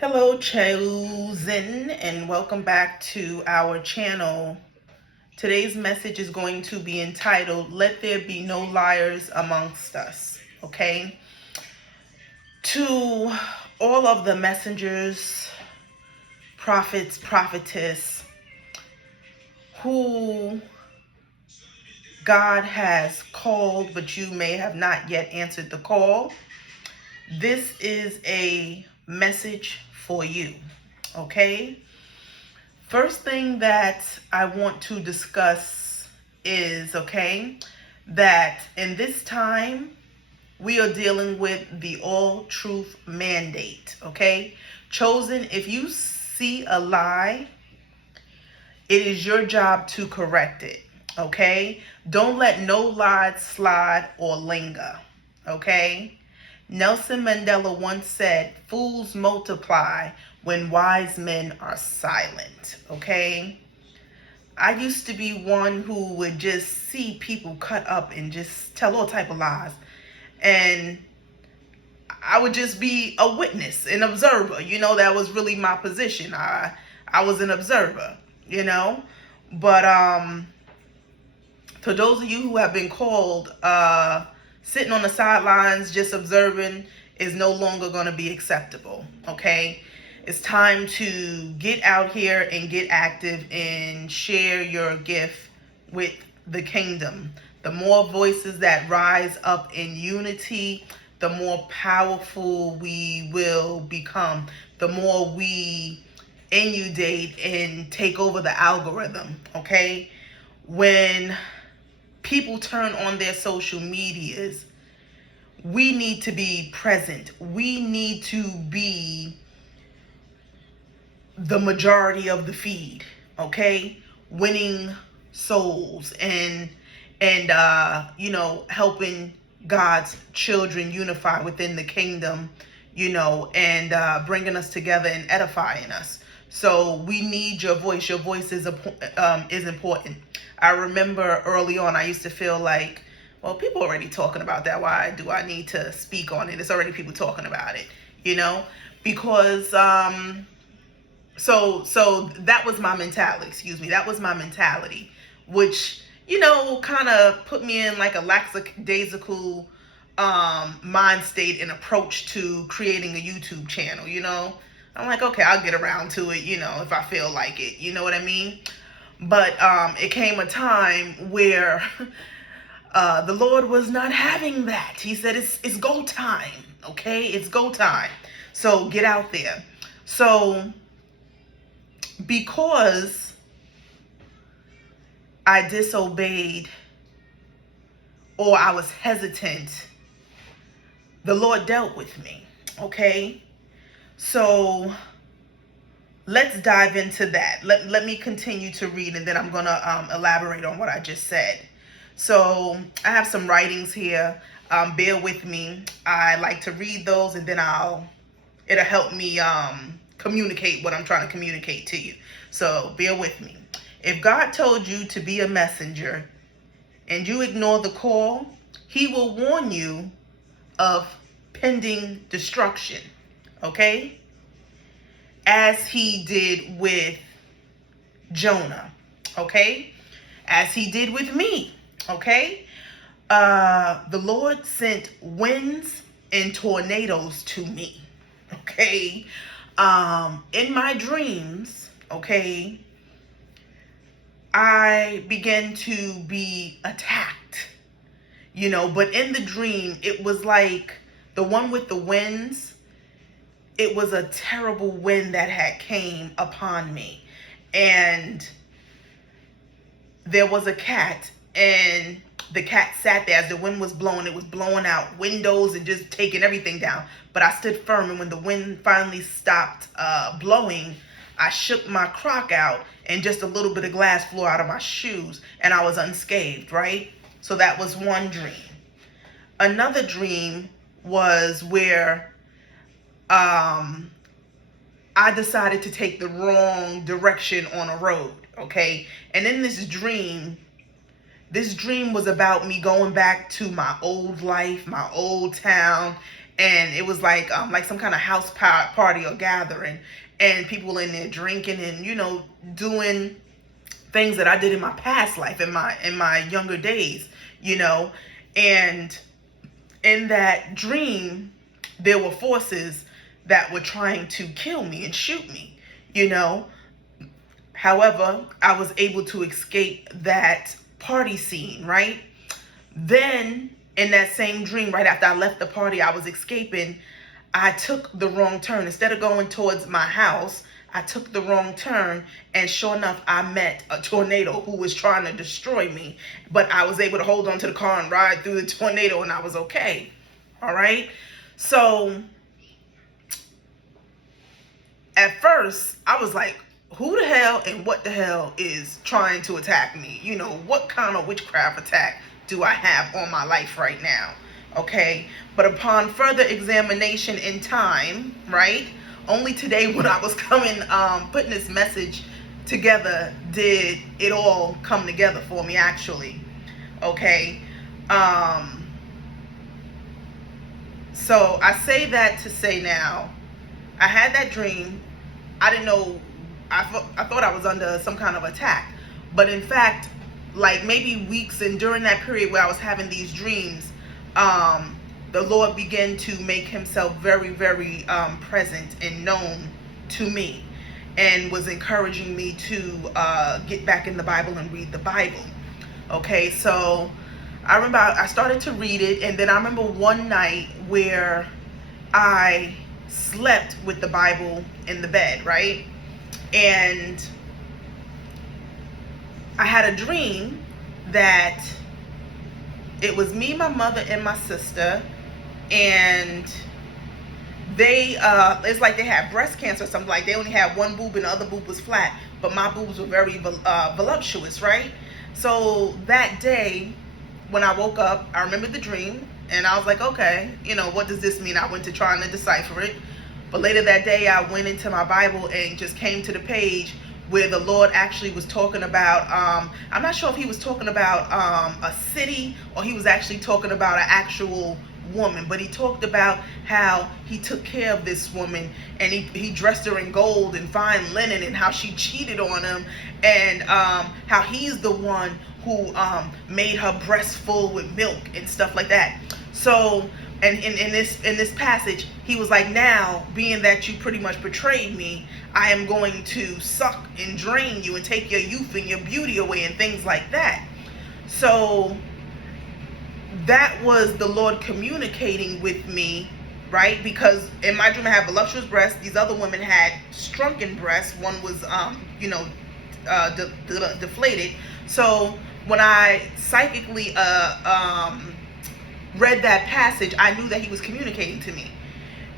Hello, Chosen, and welcome back to our channel. Today's message is going to be entitled, Let There Be No Liars Amongst Us. Okay? To all of the messengers, prophets, prophetess, who God has called, but you may have not yet answered the call, this is a message for you. Okay? First thing that I want to discuss is, that in this time we are dealing with the all truth mandate, okay? Chosen, if you see a lie, it is your job to correct it, okay? Don't let no lie slide or linger, okay? Nelson Mandela once said, fools multiply when wise men are silent, okay? I used to be one who would just see people cut up and just tell all type of lies. And I would just be a witness, an observer. That was really my position. I was an observer, you know. But to those of you who have been called, sitting on the sidelines just observing is no longer going to be acceptable, okay? It's time to get out here and get active and share your gift with the kingdom. The more voices that rise up in unity, the more powerful we will become. The more we inundate and take over the algorithm, okay? When people turn on their social medias, we need to be present. We need to be the majority of the feed, okay? Winning souls and helping God's children unify within the kingdom, and bringing us together and edifying us. So we need your voice. Your voice is important. I remember early on, I used to feel like, well, people are already talking about that. Why do I need to speak on it? It's already people talking about it, because so that was my mentality. Excuse me, that was my mentality, which kind of put me in like a lackadaisical mind state and approach to creating a YouTube channel. I'm like, okay, I'll get around to it, if I feel like it. You know what I mean? But it came a time where the Lord was not having that. He said, it's go time, okay? It's go time. So get out there. So because I disobeyed or I was hesitant, the Lord dealt with me, okay? So let's dive into that. Let me continue to read, and then I'm going to elaborate on what I just said. So I have some writings here. Bear with me. I like to read those, and then it'll help me communicate what I'm trying to communicate to you. So bear with me. If God told you to be a messenger and you ignore the call, he will warn you of pending destruction, okay? As he did with Jonah, okay? As he did with me, okay? The Lord sent winds and tornadoes to me, okay? In my dreams, okay, I began to be attacked, but in the dream, it was like the one with the winds. It was a terrible wind that had came upon me. And there was a cat, and the cat sat there as the wind was blowing. It was blowing out windows and just taking everything down. But I stood firm, and when the wind finally stopped blowing, I shook my crock out, and just a little bit of glass flew out of my shoes, and I was unscathed, right? So that was one dream. Another dream was where I decided to take the wrong direction on a road, okay? And in this dream was about me going back to my old life, my old town, and it was like some kind of house party or gathering, and people in there drinking and doing things that I did in my past life, in my younger days, and in that dream there were forces that were trying to kill me and shoot me, However, I was able to escape that party scene, right? Then, in that same dream, right after I left the party, I was escaping, I took the wrong turn. Instead of going towards my house, I took the wrong turn, and sure enough, I met a tornado who was trying to destroy me. But I was able to hold on to the car and ride through the tornado, and I was okay. All right? So, at first, I was like, who the hell and what the hell is trying to attack me? What kind of witchcraft attack do I have on my life right now? Okay, but upon further examination in time, right, only today when I was putting this message together, did it all come together for me, actually. Okay, so I say that to say now, I had that dream. I didn't know, I thought I was under some kind of attack. But in fact, like maybe weeks, and during that period where I was having these dreams, the Lord began to make himself very, very present and known to me, and was encouraging me to get back in the Bible and read the Bible. Okay, so I remember I started to read it, and then I remember one night where I slept with the Bible in the bed, right? And I had a dream that it was me, my mother, and my sister, and they it's like they had breast cancer or something. Like they only had one boob and the other boob was flat, but my boobs were very voluptuous, right? So that day when I woke up, I remembered the dream, and I was like, okay, what does this mean? I went to trying to decipher it. But later that day, I went into my Bible and just came to the page where the Lord actually was talking about, I'm not sure if he was talking about a city, or he was actually talking about an actual woman, but he talked about how he took care of this woman, and he dressed her in gold and fine linen, and how she cheated on him, and how he's the one who made her breast full with milk and stuff like that. So, and in this passage, he was like, now, being that you pretty much betrayed me, I am going to suck and drain you and take your youth and your beauty away and things like that. So that was the Lord communicating with me, right? Because in my dream I had voluptuous breasts. These other women had shrunken breasts. One was, deflated. So when I psychically read that passage, I knew that he was communicating to me,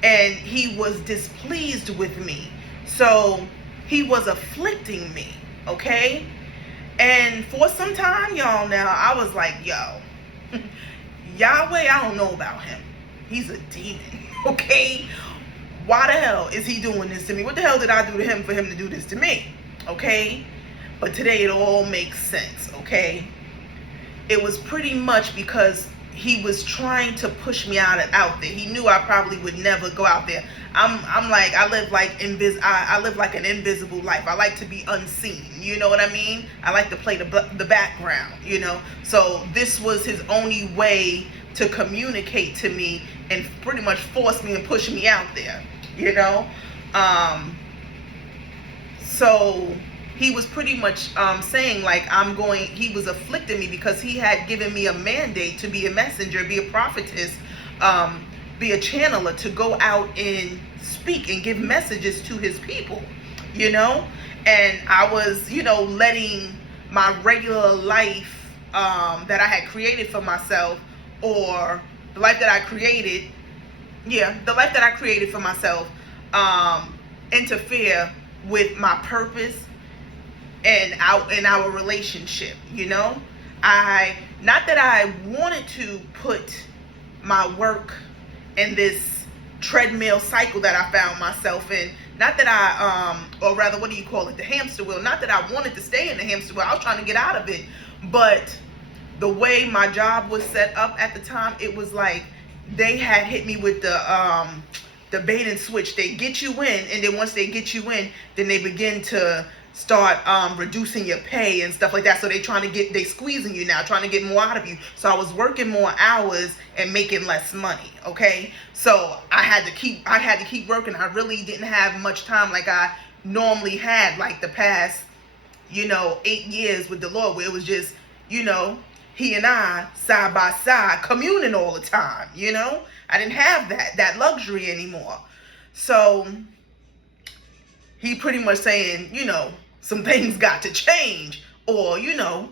and he was displeased with me. So he was afflicting me, okay? And for some time, y'all, now I was like, yo, Yahweh, I don't know about him. He's a demon, okay? Why the hell is he doing this to me? What the hell did I do to him for him to do this to me? Okay? But today it all makes sense, okay? It was pretty much because he was trying to push me out there. He knew I probably would never go out there. I'm like, I live like an invisible life. I like to be unseen. You know what I mean? I like to play the background, So this was his only way to communicate to me and pretty much force me and push me out there, So he was pretty much saying like he was afflicting me because he had given me a mandate to be a messenger, be a prophetess, be a channeler, to go out and speak and give messages to his people, and I was, letting my regular life that I had created for myself, or the life that I created for myself, interfere with my purpose and our relationship. Not that I wanted to put my work in this treadmill cycle that I found myself in. Not that or rather, what do you call it? The hamster wheel. Not that I wanted to stay in the hamster wheel. I was trying to get out of it. But the way my job was set up at the time, it was like they had hit me with the bait and switch. They get you in, and then once they get you in, then they begin to start reducing your pay and stuff like that. So they squeezing you now, trying to get more out of you. So I was working more hours and making less money. Okay, so I had to keep working. I really didn't have much time like I normally had, like the past 8 years with the Lord, where it was just he and I side by side communing all the time. I didn't have that luxury anymore. So he pretty much saying, some things got to change, or you're gonna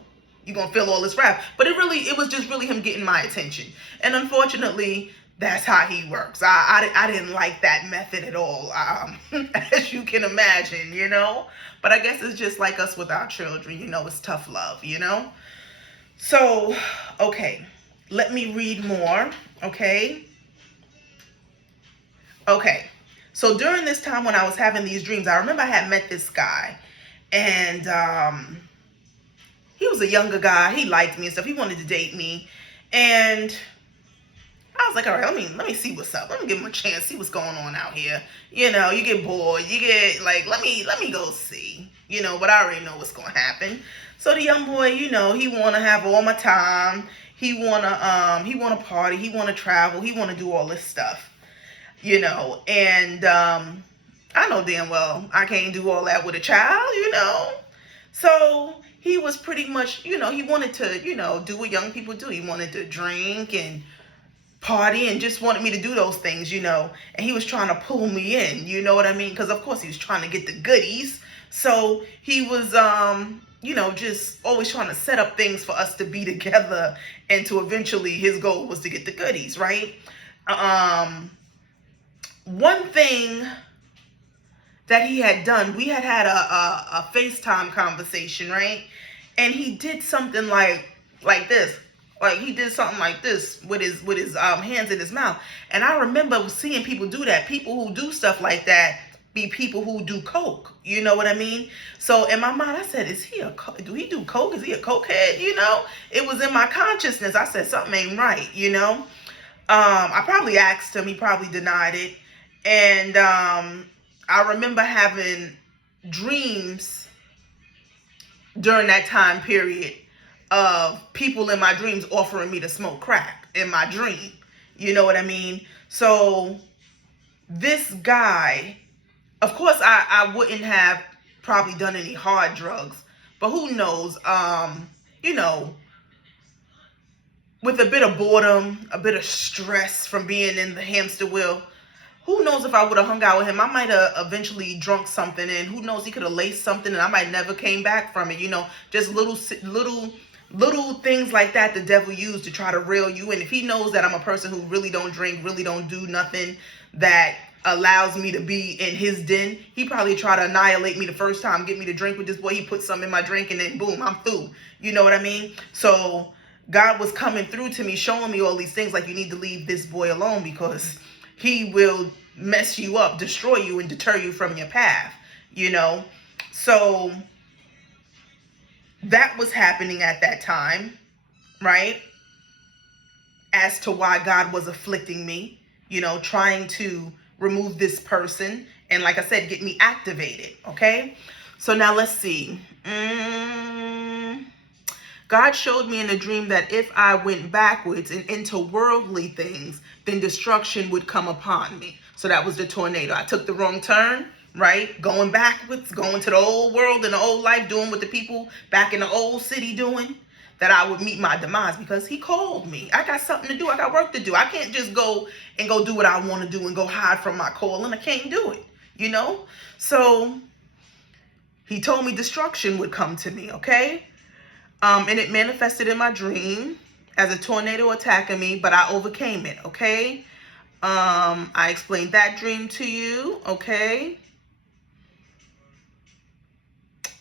feel all this wrath. But it was just really him getting my attention. And unfortunately, that's how he works. I didn't like that method at all, as you can imagine, But I guess it's just like us with our children, it's tough love, So, okay, let me read more, okay? Okay, so during this time when I was having these dreams, I remember I had met this guy, and he was a younger guy. He liked me and stuff. He wanted to date me, and I was like, all right, let me see what's up. Let me give him a chance, see what's going on out here. You get bored. You get like, let me go see. But I already know what's going to happen. So the young boy, he want to have all my time. He want to party. He want to travel. He want to do all this stuff. And I know damn well I can't do all that with a child, So he was pretty much, he wanted to, do what young people do. He wanted to drink and party and just wanted me to do those things, and he was trying to pull me in, you know what I mean? Because of course he was trying to get the goodies. So he was, just always trying to set up things for us to be together, and to eventually his goal was to get the goodies, right? One thing that he had done, we had a FaceTime conversation, right? And he did something like this. Like he did something like this with his hands in his mouth. And I remember seeing people do that. People who do stuff like that be people who do coke. You know what I mean? So in my mind, I said, do he do coke? Is he a cokehead? It was in my consciousness. I said, something ain't right, I probably asked him. He probably denied it. And I remember having dreams during that time period of people in my dreams offering me to smoke crack in my dream. You know what I mean? So this guy, of course, I wouldn't have probably done any hard drugs, but who knows? With a bit of boredom, a bit of stress from being in the hamster wheel, who knows if I would have hung out with him? I might have eventually drunk something, and who knows, he could have laced something and I might never came back from it. Just little things like that the devil used to try to reel you in. If he knows that I'm a person who really don't drink, really don't do nothing that allows me to be in his den, he probably tried to annihilate me the first time, get me to drink with this boy. He put some in my drink, and then boom, I'm through. You know what I mean? So God was coming through to me, showing me all these things, like, you need to leave this boy alone, because he will mess you up, destroy you, and deter you from your path, So that was happening at that time, right? As to why God was afflicting me, trying to remove this person, and like I said, get me activated, okay? So now let's see. God showed me in a dream that if I went backwards and into worldly things, then destruction would come upon me. So that was the tornado. I took the wrong turn, right? Going backwards, going to the old world and the old life, doing what the people back in the old city doing, that I would meet my demise, because he called me. I got something to do. I got work to do. I can't just go do what I want to do and go hide from my calling. I can't do it, So he told me destruction would come to me, okay? And it manifested in my dream as a tornado attacking me, but I overcame it, okay? I explained that dream to you, okay?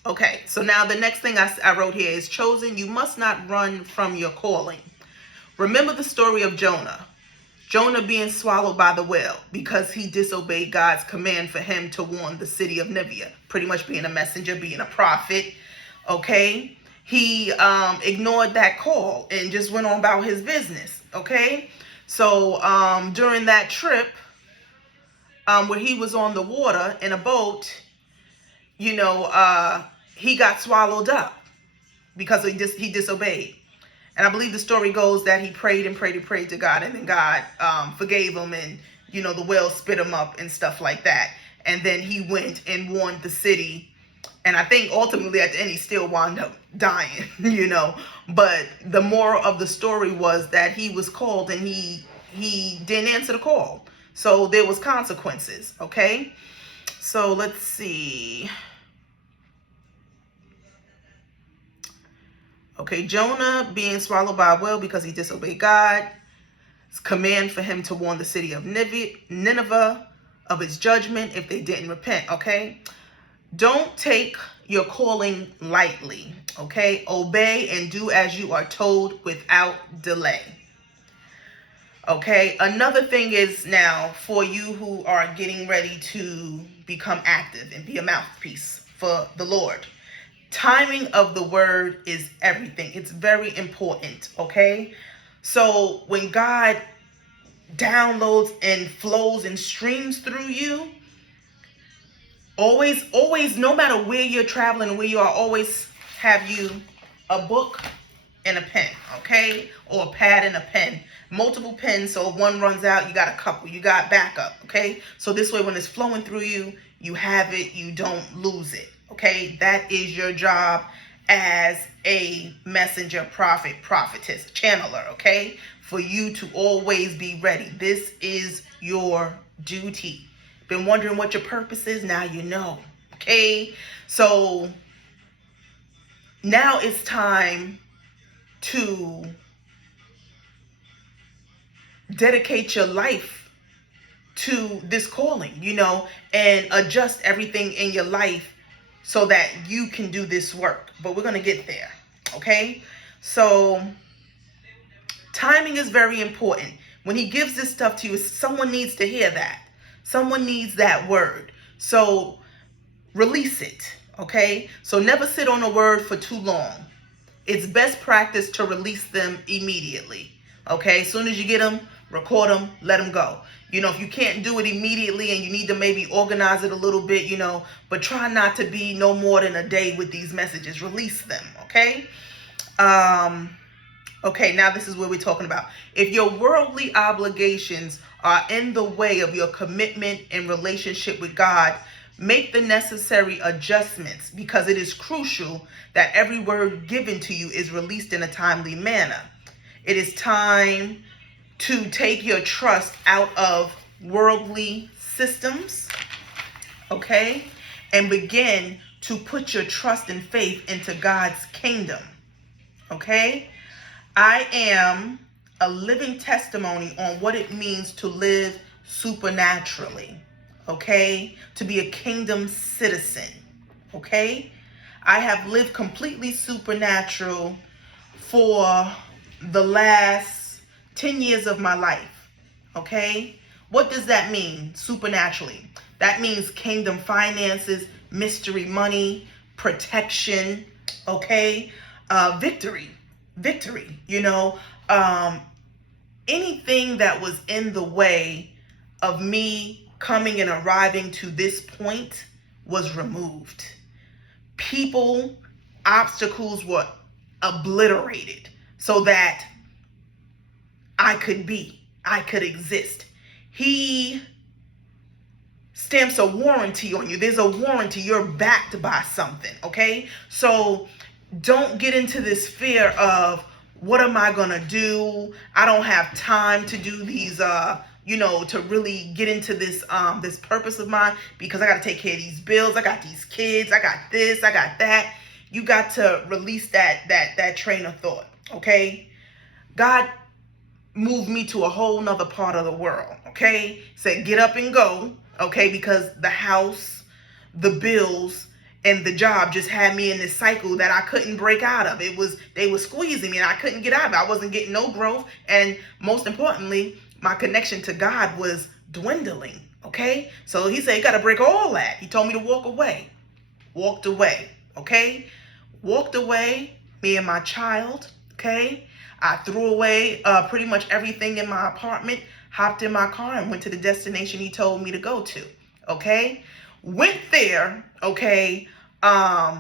Okay, so now the next thing I wrote here is, chosen, you must not run from your calling. Remember the story of Jonah. Jonah being swallowed by the whale because he disobeyed God's command for him to warn the city of Nineveh. Pretty much being a messenger, being a prophet, okay? He ignored that call and just went on about his business, okay? So during that trip, where he was on the water in a boat, he got swallowed up because he disobeyed. And I believe the story goes that he prayed and prayed and prayed to God, and then God forgave him, and the whale spit him up and stuff like that. And then he went and warned the city, and I think ultimately at the end he still wound up dying. But the moral of the story was that he was called and he didn't answer the call, so there was consequences. Okay, so let's see. Okay, Jonah being swallowed by a whale because he disobeyed God's command for him to warn the city of Nineveh of its judgment if they didn't repent. Okay, don't take your calling lightly. Okay, obey and do as you are told without delay. Okay, another thing is now for you who are getting ready to become active and be a mouthpiece for the Lord. Timing of the word is everything. It's very important, okay? So when God downloads and flows and streams through you, always, no matter where you're traveling, where you are, always have you a book and a pen, okay? Or a pad and a pen. Multiple pens, so if one runs out, you got a couple. You got backup, okay? So this way, when it's flowing through you, you have it, you don't lose it, okay? That is your job as a messenger, prophet, prophetess, channeler, okay? For you to always be ready. This is your duty. Been wondering what your purpose is? Now you know, okay? So now it's time to dedicate your life to this calling, and adjust everything in your life so that you can do this work. But we're going to get there, okay? So timing is very important. When he gives this stuff to you, someone needs to hear that. Someone needs that word. So release it, okay? So never sit on a word for too long. It's best practice to release them immediately. Okay, as soon as you get them, record them, let them go. If you can't do it immediately and you need to maybe organize it a little bit, but try not to be no more than a day with these messages. Release them, okay? Okay, now this is what we're talking about. If your worldly obligations are in the way of your commitment and relationship with God, make the necessary adjustments, because it is crucial that every word given to you is released in a timely manner. It is time to take your trust out of worldly systems, okay, and begin to put your trust and faith into God's kingdom, okay? I am a living testimony on what it means to live supernaturally, okay? To be a kingdom citizen, okay? I have lived completely supernatural for the last 10 years of my life, okay? What does that mean, supernaturally? That means kingdom finances, mystery money, protection, okay? Victory, anything that was in the way of me coming and arriving to this point was removed. People, obstacles were obliterated so that I could exist. He stamps a warranty on you. There's a warranty. You're backed by something, okay? So don't get into this fear of, what am I going to do? I don't have time to do these, to really get into this this purpose of mine, because I got to take care of these bills. I got these kids. I got this. I got that. You got to release that train of thought, okay? God moved me to a whole nother part of the world, okay? Said, get up and go, okay? Because the house, the bills, and the job just had me in this cycle that I couldn't break out of. They were squeezing me and I couldn't get out of it. I wasn't getting no growth. And most importantly, my connection to God was dwindling, okay? So he said, you got to break all that. He told me to walk away. Walked away, okay? Walked away, me and my child, okay? I threw away pretty much everything in my apartment, hopped in my car, and went to the destination he told me to go to. Okay? Went there, okay, all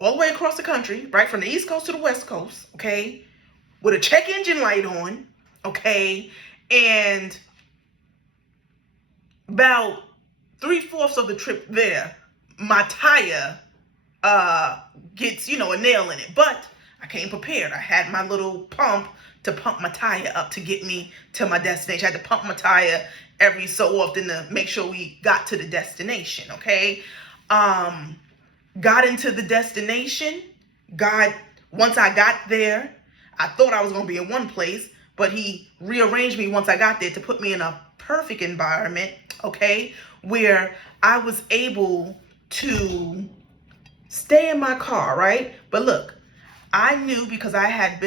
the way across the country, right, from the East Coast to the West Coast, okay, with a check engine light on, okay, and about 3/4 of the trip there, my tire gets, a nail in it. But I came prepared. I had my little pump to pump my tire up to get me to my destination. I had to pump my tire every so often to make sure we got to the destination, okay? Got into the destination. Once I got there, I thought I was going to be in one place, but he rearranged me once I got there to put me in a perfect environment, okay, where I was able to stay in my car, right? But look, I knew because I had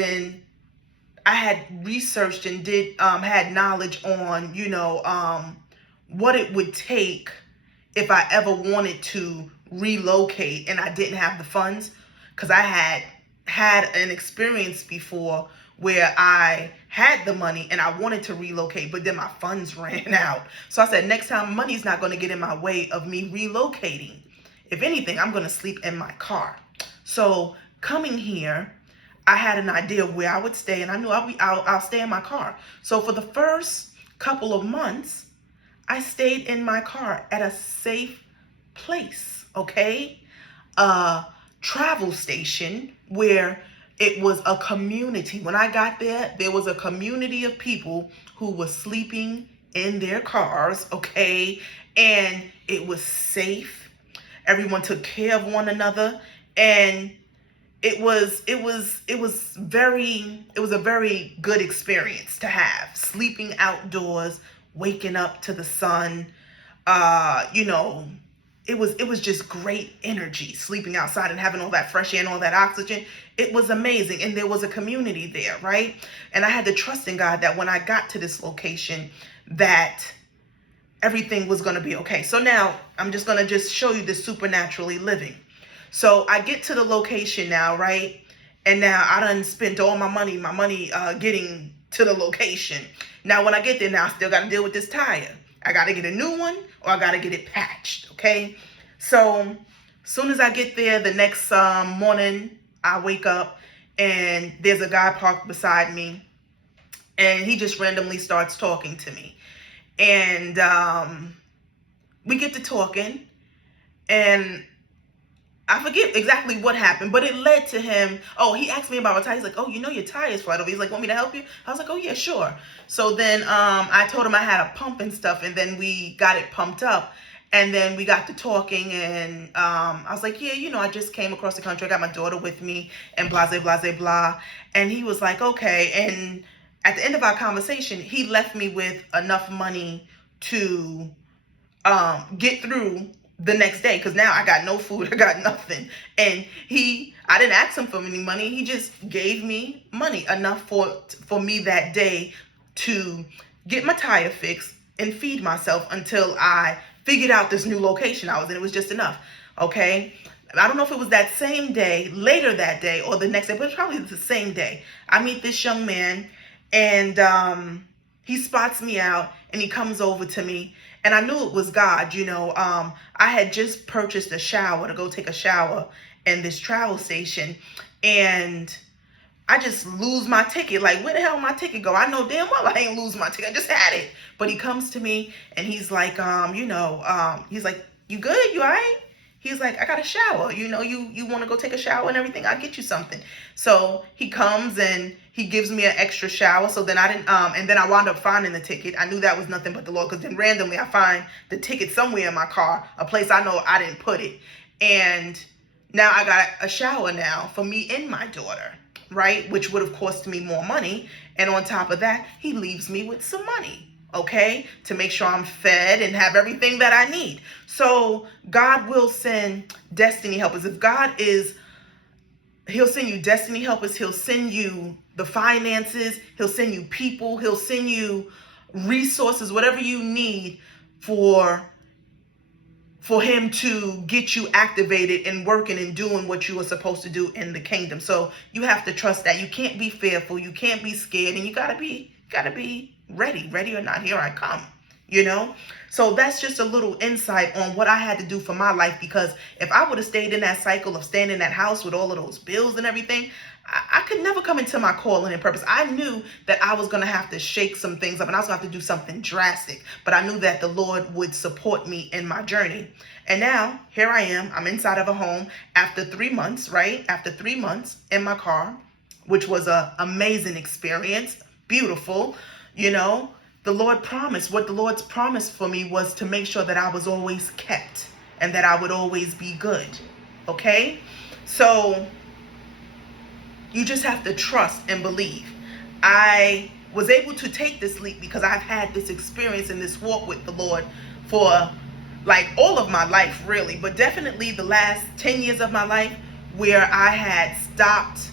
researched and had knowledge on, what it would take if I ever wanted to relocate and I didn't have the funds, because I had an experience before where I had the money and I wanted to relocate, but then my funds ran out. So I said, next time, money's not going to get in my way of me relocating. If anything, I'm going to sleep in my car. So coming here, I had an idea of where I would stay, and I knew I'll stay in my car. So for the first couple of months, I stayed in my car at a safe place, okay? A travel station where it was a community. When I got there was a community of people who were sleeping in their cars, okay? And it was safe. Everyone took care of one another, and it was a very good experience to have, sleeping outdoors, waking up to the sun. It was just great energy, sleeping outside and having all that fresh air and all that oxygen. It was amazing. And there was a community there, right? And I had to trust in God that when I got to this location, that everything was going to be okay. So now I'm just going to show you this supernaturally living. So I get to the location now, right? And now I done spent all my money getting to the location. Now when I get there now, I still got to deal with this tire. I got to get a new one, or I got to get it patched, okay? So soon as I get there, the next morning, I wake up and there's a guy parked beside me, and he just randomly starts talking to me. And we get to talking, and I forget exactly what happened, but it led to him. Oh, he asked me about my tire. He's like, oh, your tire is flat over. He's like, want me to help you? I was like, oh, yeah, sure. So then I told him I had a pump and stuff, and then we got it pumped up. And then we got to talking, and I was like, yeah, I just came across the country. I got my daughter with me, and blah, blah, blah, blah. And he was like, okay. And at the end of our conversation, he left me with enough money to get through the next day, because now I got no food, I got nothing. And I didn't ask him for any money. He just gave me money, enough for me that day to get my tire fixed and feed myself until I figured out this new location I was in. It was just enough, okay? I don't know if it was that same day, later that day, or the next day, but it's probably the same day. I meet this young man, and he spots me out, and he comes over to me. And I knew it was God, I had just purchased a shower to go take a shower in this travel station. And I just lose my ticket. Like, where the hell my ticket go? I know damn well I ain't lose my ticket. I just had it. But he comes to me and he's like, he's like, you good? You all right? He's like, I got a shower. You want to go take a shower and everything? I'll get you something. So he comes and he gives me an extra shower. So then I didn't, and then I wound up finding the ticket. I knew that was nothing but the Lord, because then randomly I find the ticket somewhere in my car, a place I know I didn't put it. And now I got a shower now for me and my daughter, right? Which would have cost me more money. And on top of that, he leaves me with some money, okay, to make sure I'm fed and have everything that I need. So God will send destiny helpers. If God is, he'll send you destiny helpers. He'll send you the finances. He'll send you people. He'll send you resources, whatever you need for for him to get you activated and working and doing what you are supposed to do in the kingdom. So you have to trust that. You can't be fearful, you can't be scared, and you gotta be ready or not, here I come. So that's just a little insight on what I had to do for my life, because if I would have stayed in that cycle of staying in that house with all of those bills and everything, I could never come into my calling and purpose. I knew that I was going to have to shake some things up, and I was going to have to do something drastic, but I knew that the Lord would support me in my journey. And now here I am. I'm inside of a home after 3 months, right? After 3 months in my car, which was an amazing experience. Beautiful. The Lord promised, what the Lord's promise for me was to make sure that I was always kept and that I would always be good. Okay? So you just have to trust and believe. I was able to take this leap because I've had this experience and this walk with the Lord for like all of my life, really, but definitely the last 10 years of my life, where I had stopped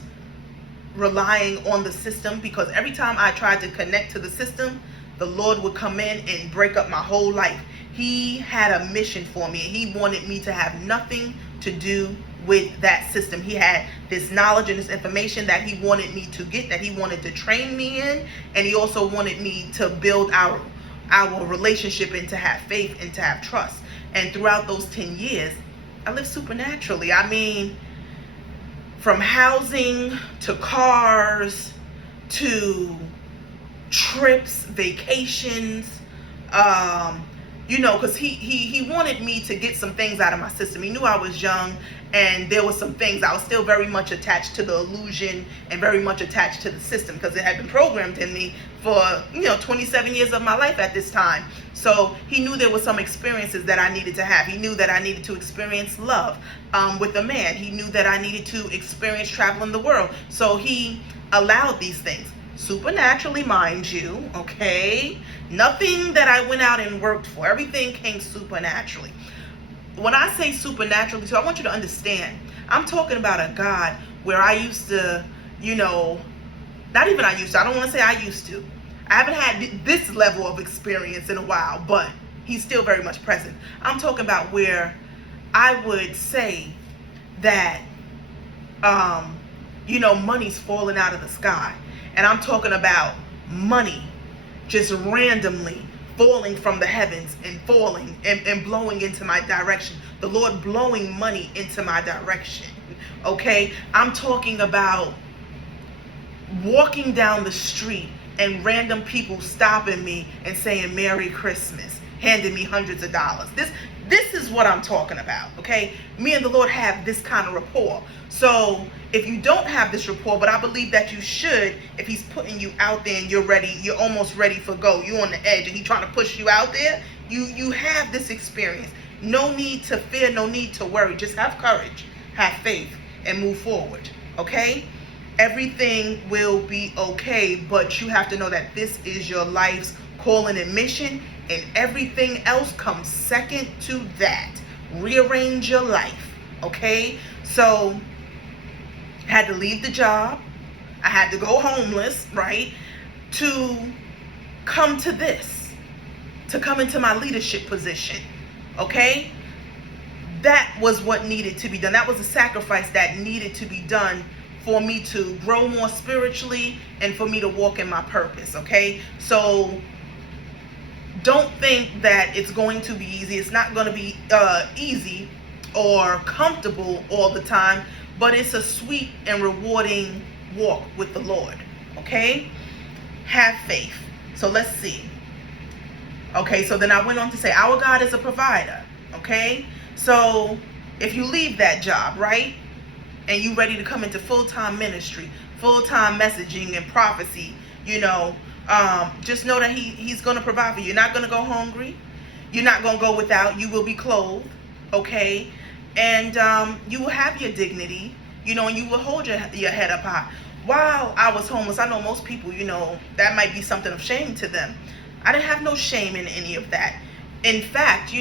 relying on the system, because every time I tried to connect to the system, the Lord would come in and break up my whole life. He had a mission for me, and he wanted me to have nothing to do with that system. He had this knowledge and this information that he wanted me to get, that he wanted to train me in, and he also wanted me to build our relationship and to have faith and to have trust. And throughout those 10 years, I lived supernaturally. I mean, from housing to cars to trips, vacations, because he wanted me to get some things out of my system. He knew I was young, and there were some things I was still very much attached to the illusion and very much attached to the system, because it had been programmed in me for 27 years of my life at this time. So he knew there were some experiences that I needed to have. He knew that I needed to experience love with a man. He knew that I needed to experience traveling the world. So he allowed these things. Supernaturally, mind you, okay? Nothing that I went out and worked for. Everything came supernaturally. When I say supernaturally, so I want you to understand, I'm talking about a God where I used to, not even I used to, I don't want to say I used to. I haven't had this level of experience in a while, but he's still very much present. I'm talking about where I would say that, money's falling out of the sky. And I'm talking about money just randomly falling from the heavens and falling and blowing into my direction. The Lord blowing money into my direction. Okay? I'm talking about walking down the street and random people stopping me and saying Merry Christmas, handing me hundreds of dollars. This is what I'm talking about, okay? Me and the Lord have this kind of rapport. So if you don't have this rapport, but I believe that you should, if he's putting you out there and you're ready, you're almost ready for go, you're on the edge and he's trying to push you out there, you have this experience. No need to fear, no need to worry. Just have courage, have faith, and move forward, okay? Everything will be okay, but you have to know that this is your life's calling and mission, and everything else comes second to that. Rearrange your life, okay? So, I had to leave the job. I had to go homeless, right? To come to this, to come into my leadership position, okay? That was what needed to be done. That was a sacrifice that needed to be done for me to grow more spiritually and for me to walk in my purpose, okay? So don't think that it's going to be easy. It's not going to be easy or comfortable all the time, but it's a sweet and rewarding walk with the Lord, okay? Have faith. So let's see. Okay, so then I went on to say, our God is a provider, okay? So if you leave that job, right, and you ready to come into full-time ministry, full-time messaging and prophecy, just know that he's going to provide for you. You're not going to go hungry. You're not going to go without. You will be clothed, okay? And you will have your dignity, and you will hold your head up high. While I was homeless, I know most people, that might be something of shame to them. I didn't have no shame in any of that. In fact,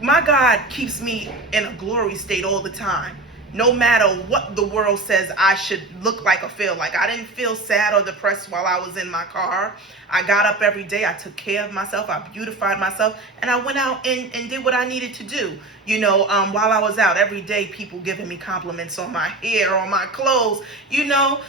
my God keeps me in a glory state all the time. no matter what the world says I should look like or feel like. I didn't feel sad or depressed while I was in my car. I got up every day. I took care of myself. I beautified myself. And I went out and did what I needed to do. While I was out every day, people giving me compliments on my hair, on my clothes,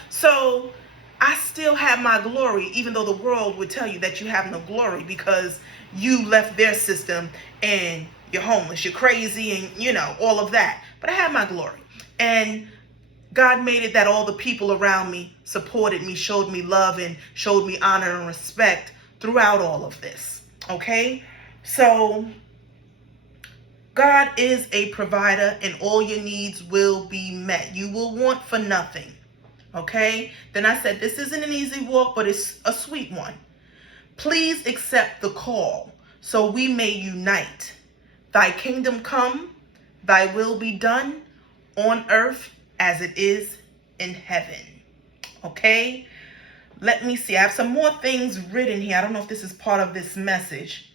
So I still have my glory, even though the world would tell you that you have no glory because you left their system and you're homeless, you're crazy, and all of that. But I have my glory. And God made it that all the people around me supported me, showed me love, and showed me honor and respect throughout all of this. Okay? So God is a provider, and all your needs will be met. You will want for nothing. Okay? Then I said, this isn't an easy walk, but it's a sweet one. Please accept the call so we may unite. Thy kingdom come, thy will be done on earth as it is in heaven. Okay? Let me see. I have some more things written here. I don't know if this is part of this message.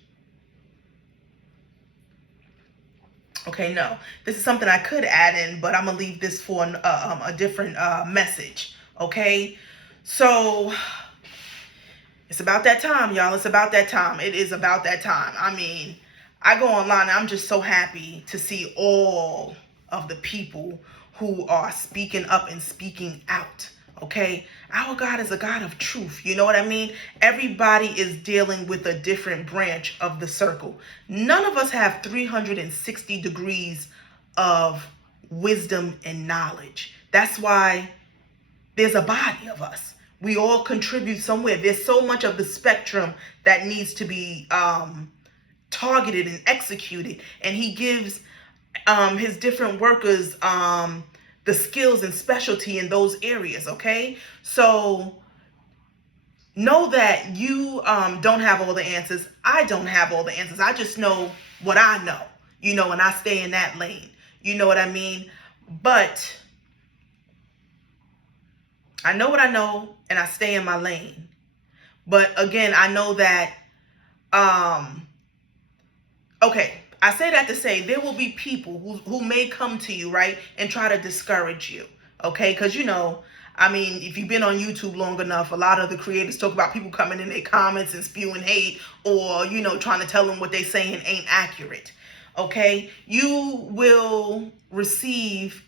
Okay, no. This is something I could add in, but I'm going to leave this for a different message. Okay? So, it's about that time, y'all. It's about that time. It is about that time. I mean, I go online and I'm just so happy to see all of the people who are speaking up and speaking out. Okay? Our God is a God of truth. You know what I mean? Everybody is dealing with a different branch of the circle. None of us have 360 degrees of wisdom and knowledge. That's why there's a body of us. We all contribute somewhere. There's so much of the spectrum that needs to be targeted and executed. And he gives his different workers the skills and specialty in those areas, okay? So know that you don't have all the answers. I don't have all the answers. I just know what I know, and I stay in that lane. You know what I mean? But I know what I know and I stay in my lane. But again, I know that, okay, I say that to say there will be people who may come to you, right, and try to discourage you, okay? Because, I mean, if you've been on YouTube long enough, a lot of the creators talk about people coming in their comments and spewing hate or, trying to tell them what they're saying ain't accurate, okay? You will receive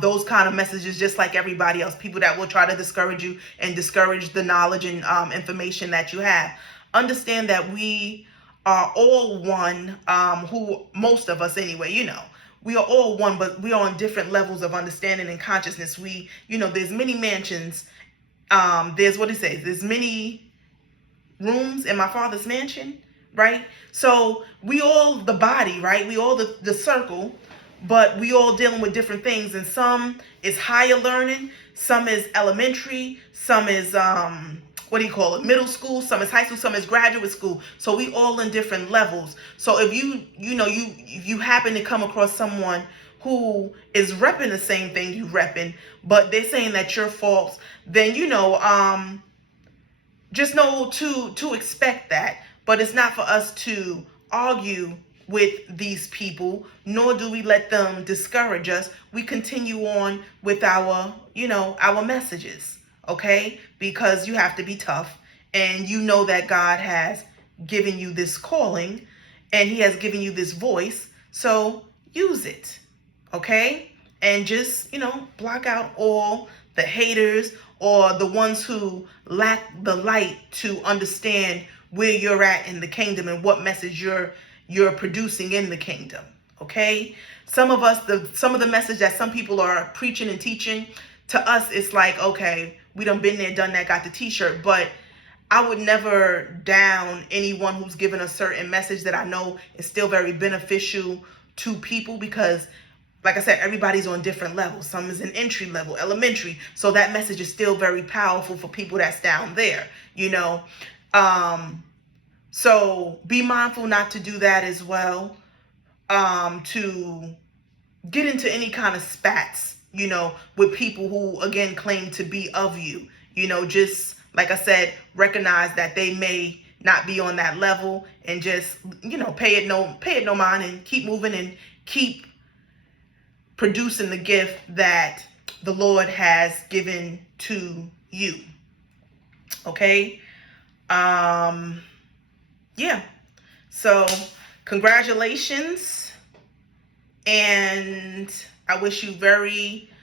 those kind of messages just like everybody else, people that will try to discourage you and discourage the knowledge and information that you have. Understand that we are all one, who most of us anyway, we are all one, but we are on different levels of understanding and consciousness. There's many mansions. There's what it says. There's many rooms in my Father's mansion, right? So we all the body, right? We all the circle, but we all dealing with different things. And some is higher learning, some is elementary, some is middle school, some is high school, some is graduate school. So we all in different levels. So if you happen to come across someone who is repping the same thing you repping, but they're saying that you're false, then just know to expect that. But it's not for us to argue with these people, nor do we let them discourage us. We continue on with our messages, okay? Because you have to be tough, and that God has given you this calling, and he has given you this voice, so use it, okay? And just, block out all the haters or the ones who lack the light to understand where you're at in the kingdom and what message you're producing in the kingdom. Okay? Some of the message that some people are preaching and teaching, to us it's like, okay, we done been there, done that, got the t-shirt. But I would never down anyone who's given a certain message that I know is still very beneficial to people, because like I said, everybody's on different levels. Some is an entry level, elementary. So that message is still very powerful for people that's down there, So be mindful not to do that as well. To get into any kind of spats, with people who, again, claim to be of you. Just like I said, recognize that they may not be on that level, and just, pay it no mind, and keep moving and keep producing the gift that the Lord has given to you. Okay? Yeah. So, congratulations. And I wish you well.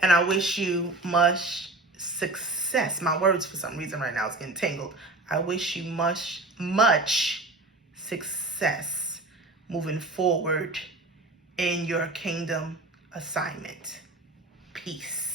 And I wish you much success. My words for some reason right now is getting tangled. I wish you much success moving forward in your kingdom assignment. Peace.